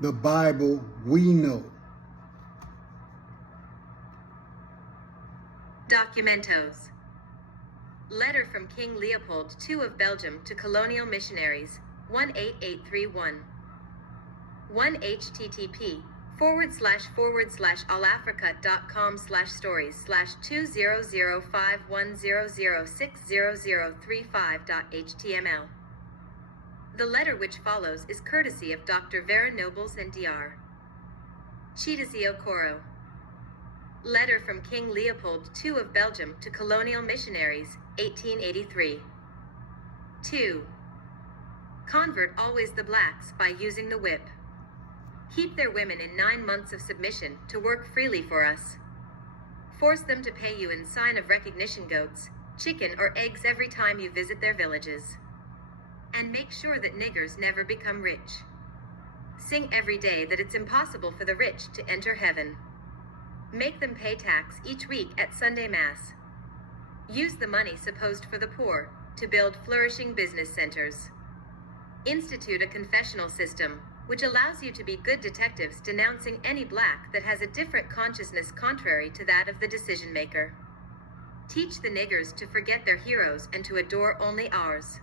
the Bible we know. Documentos. Letter from King Leopold II of Belgium to colonial missionaries, 18831. 1 http://allafrica.com/stories/200510060035.html. The letter which follows is courtesy of Dr. Vera Nobles and Dr. Chidizi Okoro. Letter from King Leopold II of Belgium to colonial missionaries, 1883. 2. Convert always the blacks by using the whip. Keep their women in 9 months of submission to work freely for us. Force them to pay you in sign of recognition goats, chicken or eggs every time you visit their villages. And make sure that niggers never become rich. Sing every day that it's impossible for the rich to enter heaven. Make them pay tax each week at Sunday Mass. Use the money supposed for the poor to build flourishing business centers. Institute a confessional system which allows you to be good detectives denouncing any black that has a different consciousness contrary to that of the decision maker. Teach the niggers to forget their heroes and to adore only ours.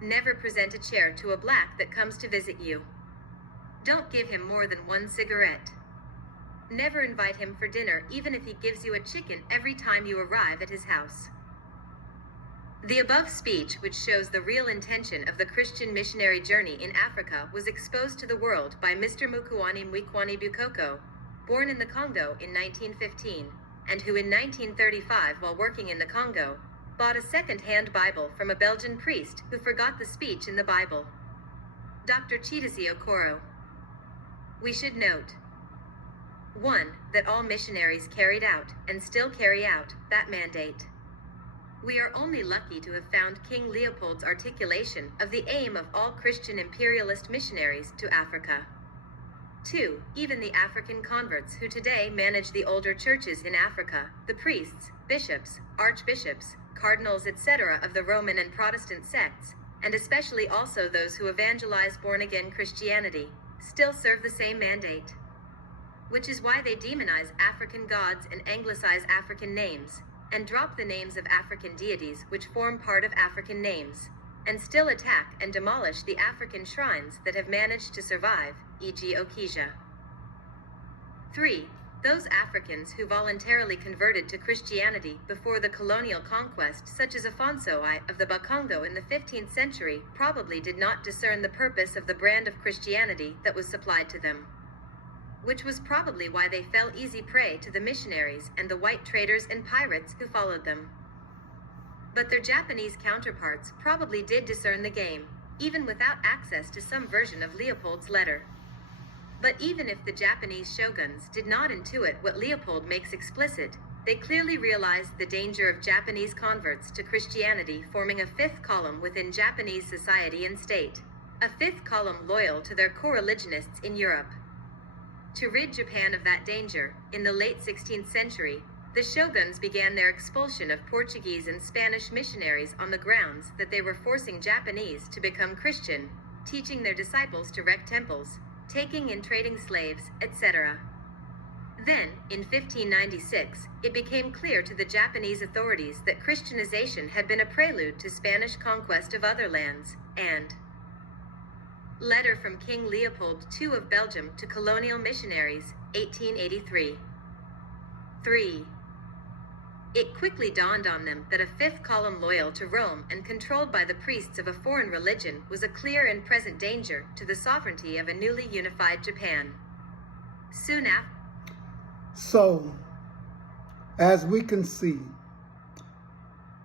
Never present a chair to a black that comes to visit you. Don't give him more than 1 cigarette. Never invite him for dinner even if he gives you a chicken every time you arrive at his house. The above speech, which shows the real intention of the Christian missionary journey in Africa, was exposed to the world by Mr. Mukwani Mwikwani Bukoko, born in the Congo in 1915, and who in 1935, while working in the Congo, bought a second-hand Bible from a Belgian priest who forgot the speech in the Bible. Dr. Chidizi Okoro. We should note 1. That all missionaries carried out, and still carry out, that mandate. We are only lucky to have found King Leopold's articulation of the aim of all Christian imperialist missionaries to Africa. 2. Even the African converts who today manage the older churches in Africa, the priests, bishops, archbishops, cardinals, etc. of the Roman and Protestant sects, and especially also those who evangelize born-again Christianity, still serve the same mandate. Which is why they demonize African gods and anglicize African names, and drop the names of African deities which form part of African names, and still attack and demolish the African shrines that have managed to survive, e.g. Okija. 3. Those Africans who voluntarily converted to Christianity before the colonial conquest, such as Afonso I of the Bakongo in the 15th century, probably did not discern the purpose of the brand of Christianity that was supplied to them. Which was probably why they fell easy prey to the missionaries and the white traders and pirates who followed them. But their Japanese counterparts probably did discern the game, even without access to some version of Leopold's letter. But even if the Japanese shoguns did not intuit what Leopold makes explicit, they clearly realized the danger of Japanese converts to Christianity forming a fifth column within Japanese society and state, a fifth column loyal to their co-religionists in Europe. To rid Japan of that danger, in the late 16th century, the shoguns began their expulsion of Portuguese and Spanish missionaries on the grounds that they were forcing Japanese to become Christian, teaching their disciples to erect temples, taking and trading slaves, etc. Then, in 1596, it became clear to the Japanese authorities that Christianization had been a prelude to Spanish conquest of other lands, and Letter from King Leopold II of Belgium to colonial missionaries, 1883. 3. It quickly dawned on them that a fifth column loyal to Rome and controlled by the priests of a foreign religion was a clear and present danger to the sovereignty of a newly unified Japan. Soon after. So, as we can see,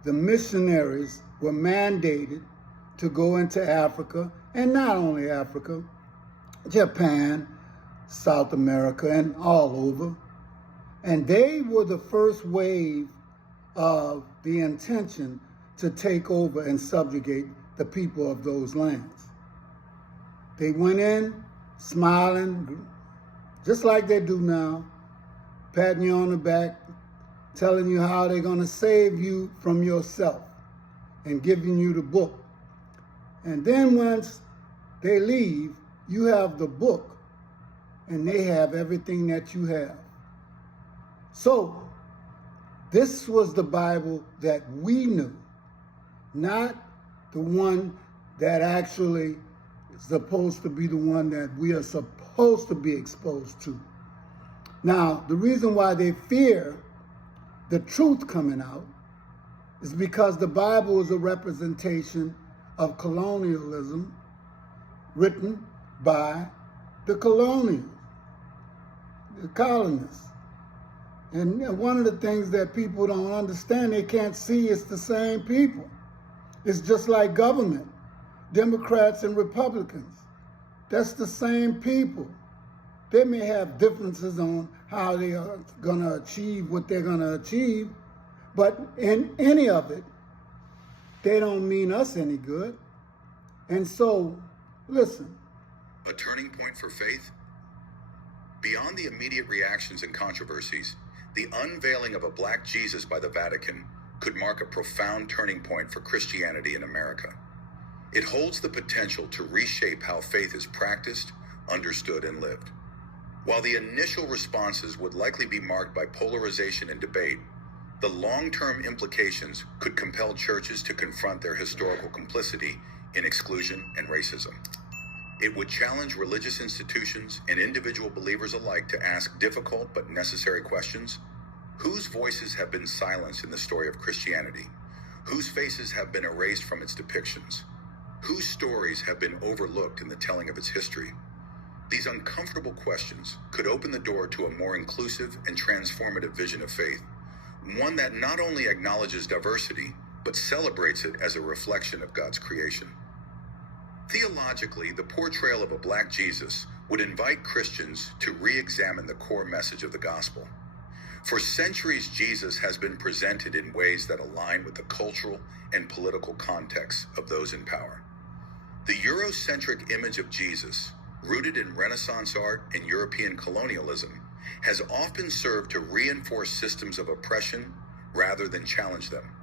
the missionaries were mandated to go into Africa, and not only Africa, Japan, South America, and all over. And they were the first wave of the intention to take over and subjugate the people of those lands. They went in smiling, just like they do now, patting you on the back, telling you how they're going to save you from yourself and giving you the book. And then once they leave, you have the book and they have everything that you have. So, this was the Bible that we knew, not the one that actually is supposed to be the one that we are supposed to be exposed to. Now, the reason why they fear the truth coming out is because the Bible is a representation of colonialism written by the colonials, the colonists. And one of the things that people don't understand, they can't see, it's the same people. It's just like government, Democrats and Republicans. That's the same people. They may have differences on how they are going to achieve what they're going to achieve, but in any of it, they don't mean us any good. And so, listen. A turning point for faith? Beyond the immediate reactions and controversies, the unveiling of a black Jesus by the Vatican could mark a profound turning point for Christianity in America. It holds the potential to reshape how faith is practiced, understood, and lived. While the initial responses would likely be marked by polarization and debate, the long-term implications could compel churches to confront their historical complicity in exclusion and racism. It would challenge religious institutions and individual believers alike to ask difficult but necessary questions. Whose voices have been silenced in the story of Christianity? Whose faces have been erased from its depictions? Whose stories have been overlooked in the telling of its history? These uncomfortable questions could open the door to a more inclusive and transformative vision of faith, one that not only acknowledges diversity, but celebrates it as a reflection of God's creation. Theologically, the portrayal of a black Jesus would invite Christians to re-examine the core message of the gospel. For centuries, Jesus has been presented in ways that align with the cultural and political context of those in power. The Eurocentric image of Jesus, rooted in Renaissance art and European colonialism, has often served to reinforce systems of oppression rather than challenge them.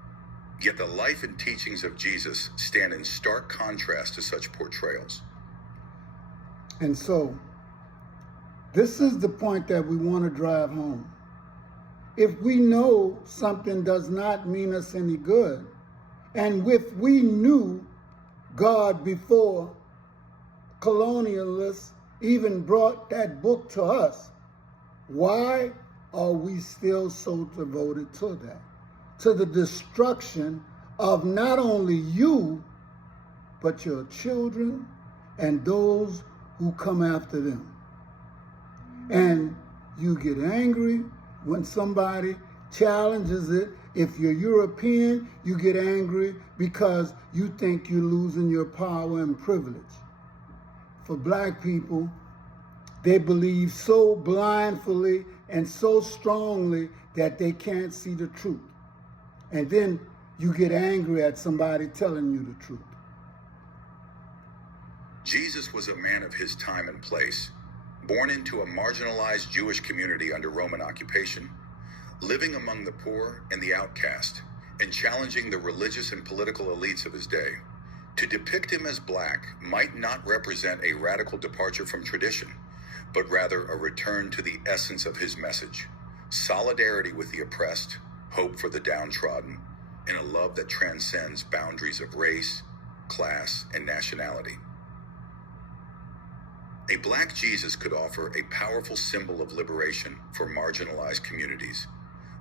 Yet the life and teachings of Jesus stand in stark contrast to such portrayals. And so, this is the point that we want to drive home. If we know something does not mean us any good, and if we knew God before colonialists even brought that book to us, why are we still so devoted to that? To the destruction of not only you, but your children and those who come after them. And you get angry when somebody challenges it. If you're European, you get angry because you think you're losing your power and privilege. For black people, they believe so blindly and so strongly that they can't see the truth. And then you get angry at somebody telling you the truth. Jesus was a man of his time and place, born into a marginalized Jewish community under Roman occupation, living among the poor and the outcast, and challenging the religious and political elites of his day. To depict him as black might not represent a radical departure from tradition, but rather a return to the essence of his message: solidarity with the oppressed, hope for the downtrodden, and a love that transcends boundaries of race, class, and nationality. A black Jesus could offer a powerful symbol of liberation for marginalized communities,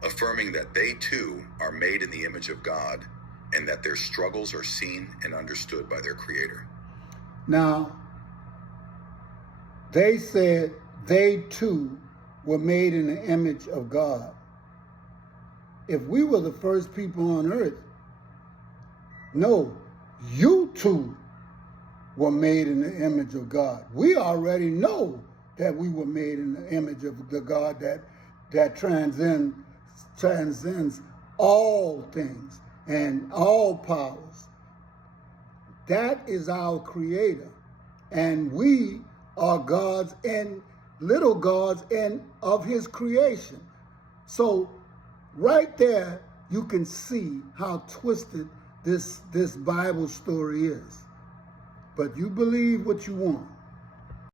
affirming that they too are made in the image of God and that their struggles are seen and understood by their Creator. Now, they said they too were made in the image of God. If we were the first people on earth, no, you too were made in the image of God. We already know that we were made in the image of the God that transcends all things and all powers. That is our Creator. And we are gods and little gods and of his creation. So right there, you can see how twisted this Bible story is. But you believe what you want.